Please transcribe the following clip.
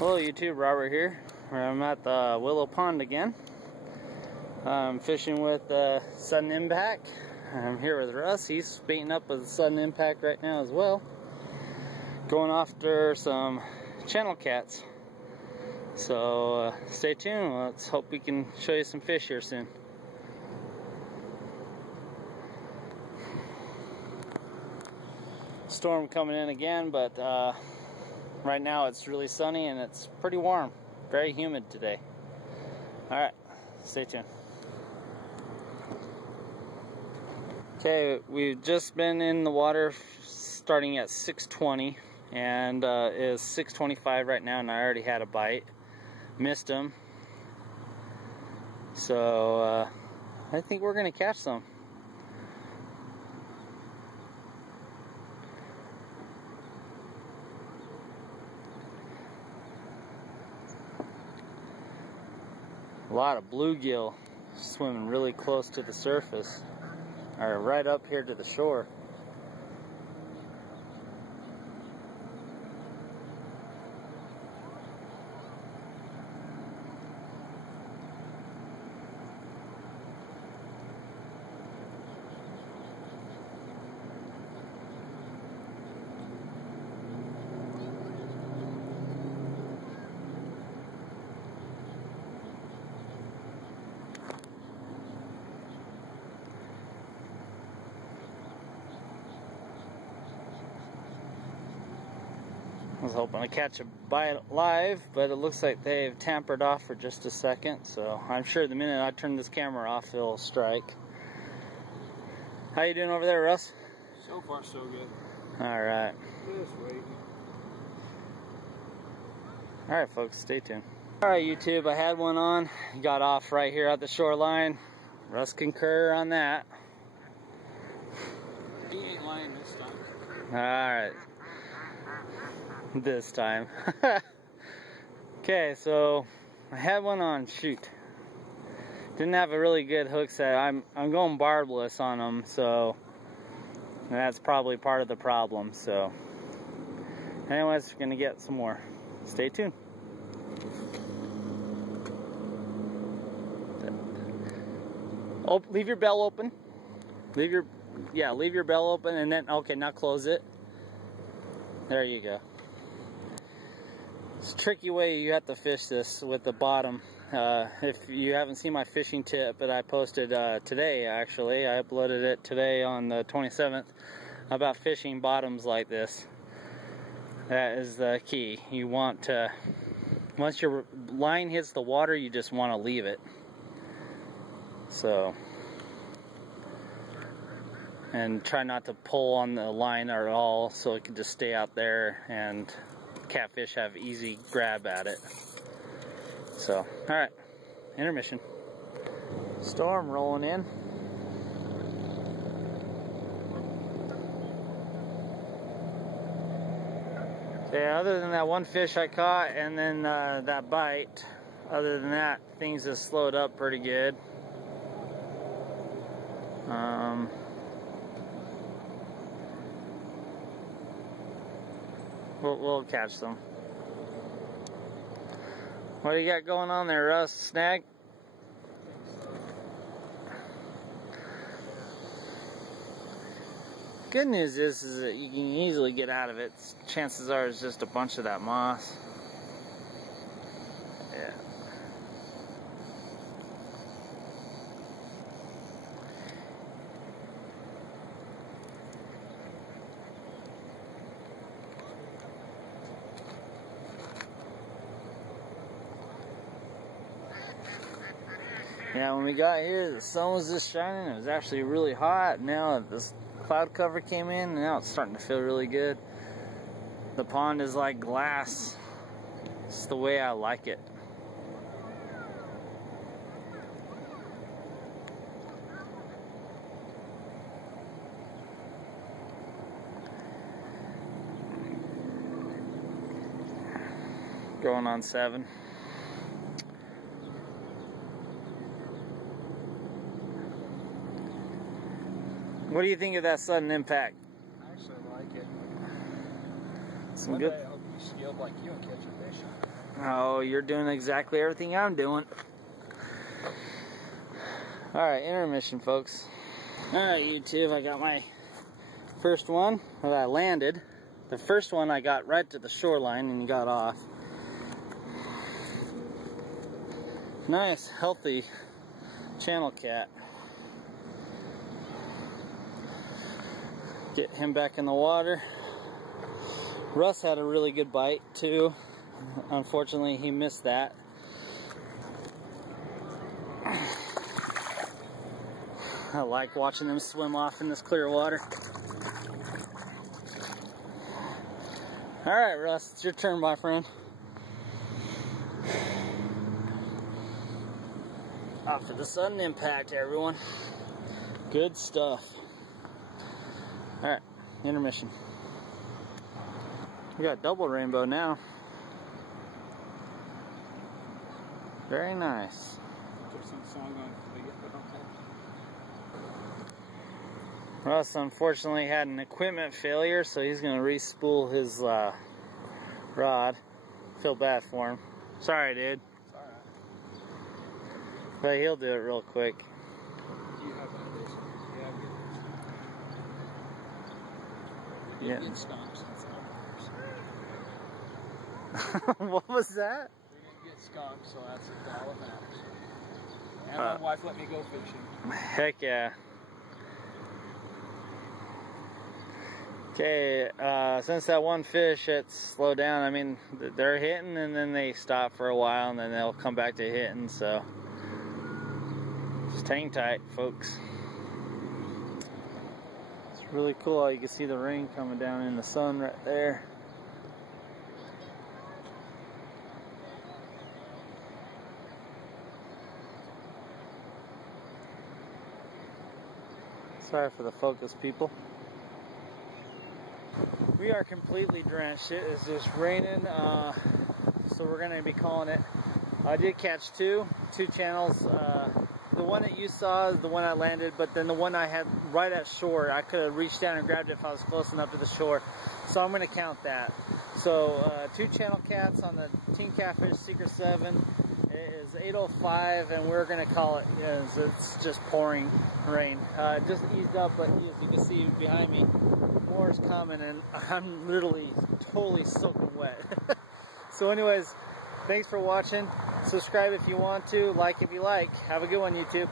Hello YouTube, Robert here. I'm at the Willow Pond again. I'm fishing with Sudden Impact. I'm here with Russ. He's baiting up with Sudden Impact right now as well. Going after some channel cats. So stay tuned. Let's hope we can show you some fish here soon. Storm coming in again, but right now it's really sunny and it's pretty warm. Very humid today. Alright, stay tuned. Okay, we've just been in the water starting at 6:20 and it is 6:25 right now, and I already had a bite. Missed him. So I think we're gonna catch some. A lot of bluegill swimming really close to the surface, or right up here to the shore. I was hoping to catch a bite live, but it looks like they've tampered off for just a second, so I'm sure the minute I turn this camera off, it'll strike. How you doing over there, Russ? So far, so good. Alright. Just waiting. Alright, folks, stay tuned. Alright, YouTube, I had one on. Got off right here at the shoreline. Russ concur on that. He ain't lying this time. Alright. This time. Okay, so I had one on. Shoot, didn't have a really good hook set. I'm going barbless on them, so that's probably part of the problem. So anyways, we're gonna get some more. Stay tuned. Oh, leave your bell open. Leave your bell open, and then okay, now close it. There you go. It's a tricky way you have to fish this with the bottom. If you haven't seen my fishing tip that I posted today, actually, I uploaded it today on the 27th about fishing bottoms like this. That is the key. You want to, once your line hits the water, you just want to leave it. So, and try not to pull on the line at all, so it can just stay out there and catfish have easy grab at it. So, alright, intermission. Storm rolling in. Okay, other than that one fish I caught and then that bite, other than that, things have slowed up pretty good. We'll catch them. What do you got going on there, Russ? Snag? Good news is that you can easily get out of it. Chances are it's just a bunch of that moss. Yeah. Yeah, when we got here, the sun was just shining. It was actually really hot. Now this cloud cover came in, and now it's starting to feel really good. The pond is like glass. It's the way I like it. Going on 7. What do you think of that Sudden Impact? I actually like it. Some One good. day I hope you skilled like you and catch a fish. Oh, you're doing exactly everything I'm doing. Alright, intermission, folks. Alright, YouTube, I got my first one that I landed. The first one I got right to the shoreline and he got off. Nice, healthy channel cat. Get him back in the water. Russ had a really good bite too. Unfortunately, he missed that. I like watching them swim off in this clear water. Alright, Russ, it's your turn, my friend. Off to the sudden impact, everyone. Good stuff. Alright, intermission. We got double rainbow now. Very nice. Russ unfortunately had an equipment failure, so he's going to re-spool his rod. Feel bad for him. Sorry, dude. It's alright. But he'll do it real quick. You have ideas. Yeah. Get skunks. That's all that What was that? We're going to get skunks, so that's all that matters. And my wife let me go fishing. Heck yeah. Okay, since that one fish had slowed down, I mean, they're hitting and then they stop for a while and then they'll come back to hitting, so just hang tight, folks. It's really cool. You can see the rain coming down in the sun right there. Sorry for the focus, people. We are completely drenched. It is just raining, so we're going to be calling it. I did catch two channels. The one that you saw is the one I landed, but then the one I had right at shore, I could have reached down and grabbed it if I was close enough to the shore. So I'm going to count that. So 2 channel cats on the Teen Catfish Secret 7. It is 8:05 and we're going to call it, it's just pouring rain. It just eased up, but as you can see behind me, more is coming and I'm literally totally soaking wet. So anyways, thanks for watching. Subscribe if you want to, like if you like. Have a good one, YouTube.